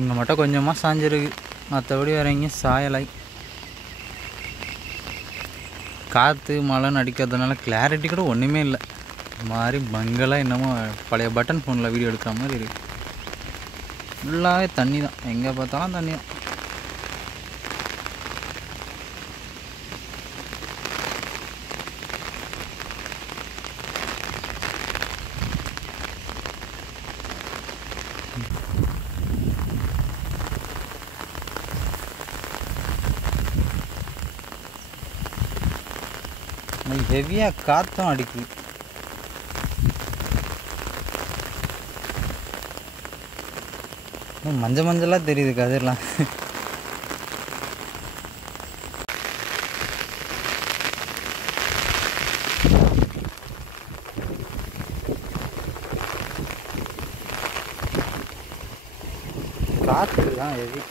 இங்கே மட்டும் கொஞ்சமாக சாஞ்சிருக்கு, மற்றபடி வேறு எங்கேயும் சாயலை. காற்று மழைன்னு அடிக்கிறதுனால கிளாரிட்டி கூட ஒன்றுமே இல்லை. மாதிரி பங்கெல்லாம் என்னமோ பழைய பட்டன் ஃபோனில் வீடியோ எடுக்கிற மாதிரி இருக்குது. ஃபுல்லாகவே தண்ணி தான், எங்கே பார்த்தாலும் தண்ணி தான். ஹெவியாக காற்றும் அடிக்குது. மஞ்சள் மஞ்சளாக தெரியுது கதிரெலாம். காற்று தான் ஹெவி.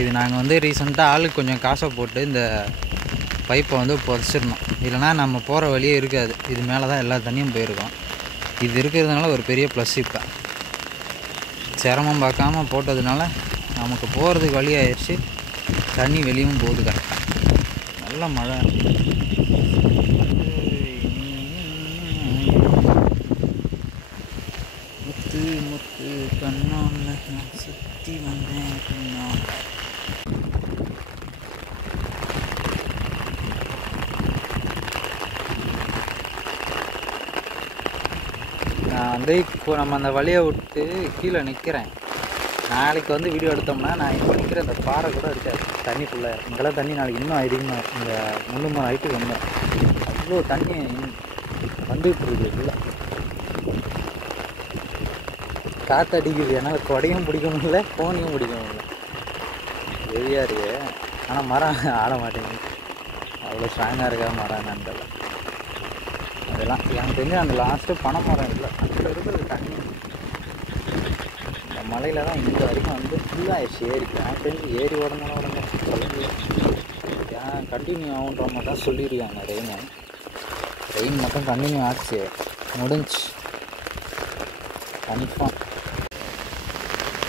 இது நாங்கள் வந்து ரீசெண்டாக ஆளுக்கு கொஞ்சம் காசை போட்டு இந்த பைப்பை வந்து புதைச்சிடணும். இல்லைனா நம்ம போகிற வழியே இருக்காது. இது மேலே தான் எல்லா தண்ணியும் போயிருக்கோம். இது இருக்கிறதுனால ஒரு பெரிய ப்ளஸ். இப்போ சிரமம் பார்க்காம போட்டதுனால நமக்கு போகிறதுக்கு வழி ஆயிடுச்சு. தண்ணி வெளியும் போகுது கரெக்டாக. நல்ல மழை. முத்து முத்து கண்ணால் நான் சுற்றி வந்தேன். நான் வந்து இப்போ நம்ம அந்த வழியை விட்டு கீழே நிற்கிறேன். நாளைக்கு வந்து வீடியோ எடுத்தோம்னா நான் இப்போ நிற்கிற அந்த பாறை கூட இருக்காது. தண்ணி ஃபுல்லாக இங்கெல்லாம் தண்ணி நாளைக்கு இன்னும் அதிகமாக இந்த 3 ஹைட்டு வந்தோம். அவ்வளோ தண்ணி வந்துகிட்டு இருக்குது. ஃபுல்லாக காற்று அடிக்குது. ஏன்னா கொடையும் பிடிக்க முடியல, ஃபோனையும் பிடிக்க முடியல. ஹெவியாக இருக்கு. ஆனால் மரம் ஆட மாட்டேங்குது. அவ்வளோ ஸ்ட்ராங்காக இருக்கா மரம் என்னன்னு. அதெல்லாம் எனக்கு தெரிஞ்சு அந்த லாஸ்ட்டு பனை மரம் இல்லை, அங்கே இருக்கிறது தண்ணி. இந்த மலையில் தான் இங்கே வரைக்கும் வந்து ஃபுல்லாகிடுச்சு ஏரி. எனக்கு தெரிஞ்சு ஏரி உடனே ஏன் கண்டினியூ ஆகுன்ற மாதிரி தான் சொல்லியிருக்காங்க. ரெயின் மட்டும் கண்டினியூ ஆச்சு, முடிஞ்சு கன்ஃபார்ம்.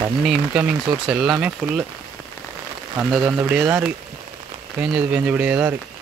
தண்ணி இன்கமிங் சோர்ஸ் எல்லாமே ஃபுல்லு. வந்தது வந்தபடியே தான் இருக்குது, பேஞ்சது பேஞ்சபடியே தான் இருக்குது.